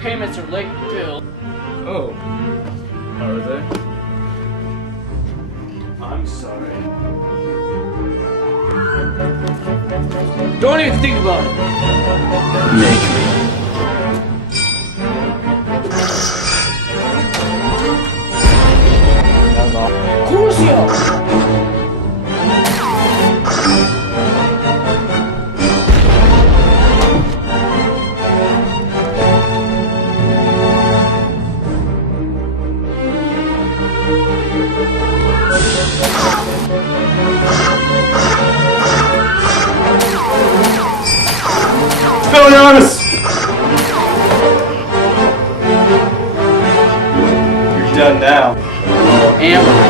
payments are late bill. Oh. Are they? I'm sorry. Don't even think about it. Make me. Crucio! Expelliarmus! You're done now. Amber.